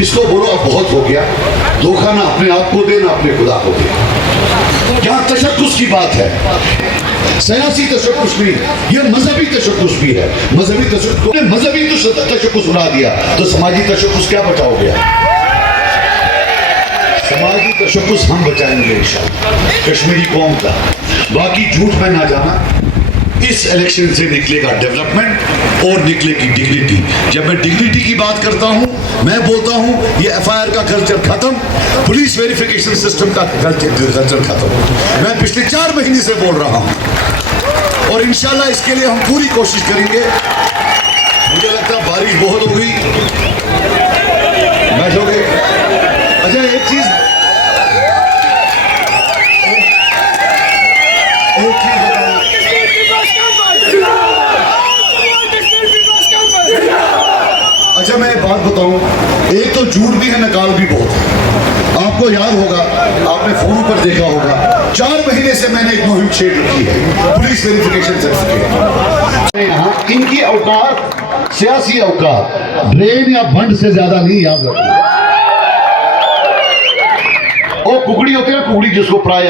इसको बोलो अब बहुत हो गया, धोखा ना अपने आप को दे ना अपने खुदा को दे। यहाँ तशक्कुस की बात है, सियासी तशक्कुस नहीं, ये मजहबी तशक्कुस भी है। मजहबी तशक्कुस उड़ा दिया तो समाजी तशक्कुस क्या बचा हो गया? समाजी तशक्कुस हम बचाएंगे इंशाअल्लाह, कश्मीरी कौम का। बाकी झूठ में ना जाना, इस इलेक्शन से निकलेगा डेवलपमेंट और निकलेगी डिग्निटी। जब मैं डिग्निटी की बात करता हूं, मैं बोलता हूं ये एफआईआर का कल्चर खत्म, पुलिस वेरिफिकेशन सिस्टम का कल्चर खत्म। मैं पिछले 4 महीने से बोल रहा हूं और इंशाल्लाह इसके लिए हम पूरी कोशिश करेंगे। मुझे लगता है बारिश बहुत हो गई, बैठोगे? अच्छा एक चीज अच्छा मैं एक बात बताऊं, एक तो झूठ भी है, नकाल भी बहुत है। आपको याद होगा, आपने फोन पर देखा होगा, 4 महीने से मैंने एक मुहिम छेड़ रखी है, पुलिस वेरिफिकेशन सर्टिफिकेट। यहाँ इनकी औकात, सियासी औकात ब्रेन या बंड से ज्यादा नहीं, याद रखना। वो कुकड़ी होती है ना, कुकड़ी जिसको प्राय